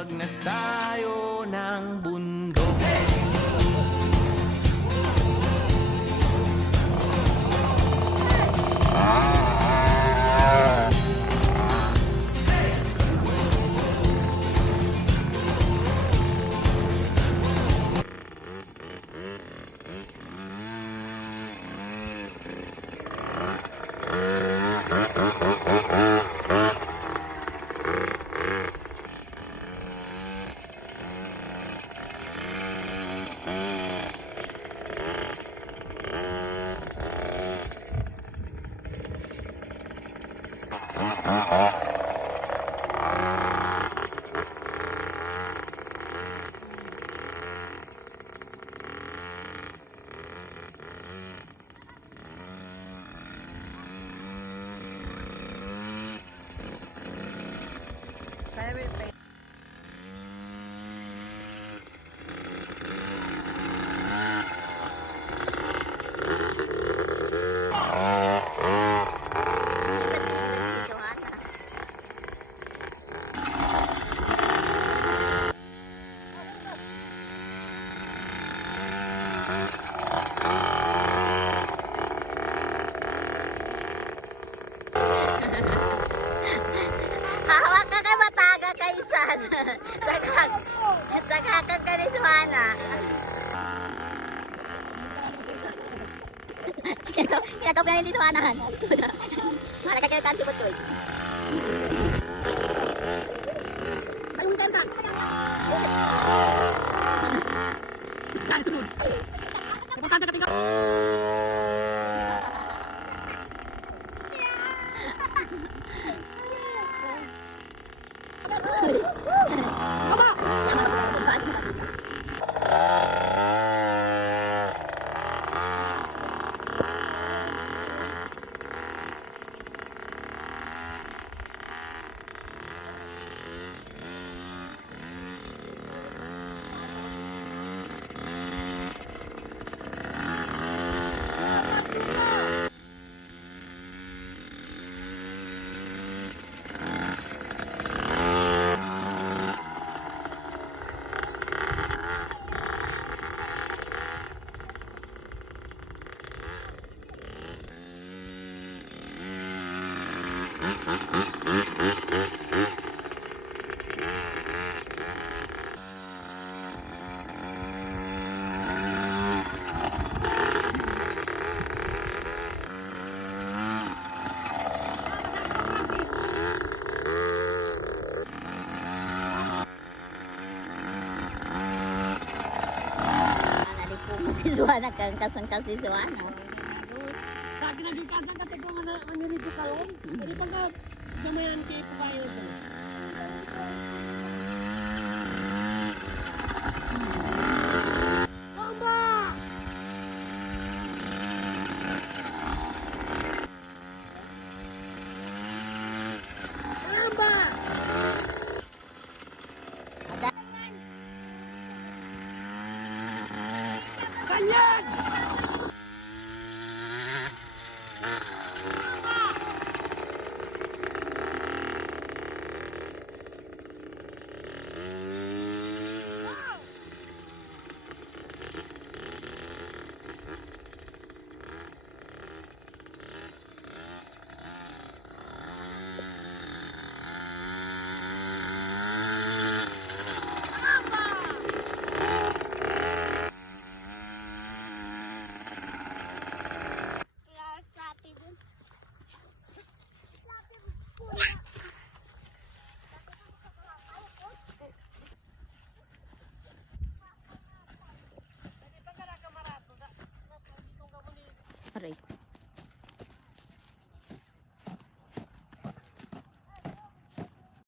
Tawag na tayo ng bundok. Hawak ka kay Mataga kaysan. Sagakag ka ni Suhana. Kinakaw ka ni Suhana. Malaka ka kanti po choy. Ayun kanta. Kan sunod. Kanta ka tinggal. Si Suhana kang kasangkal si Suhana. Lagi lagi kasang kasi kung manirito ka ron. Hindi pa ka gamayan kay Pukayo. Tama! Tama! Kanyag!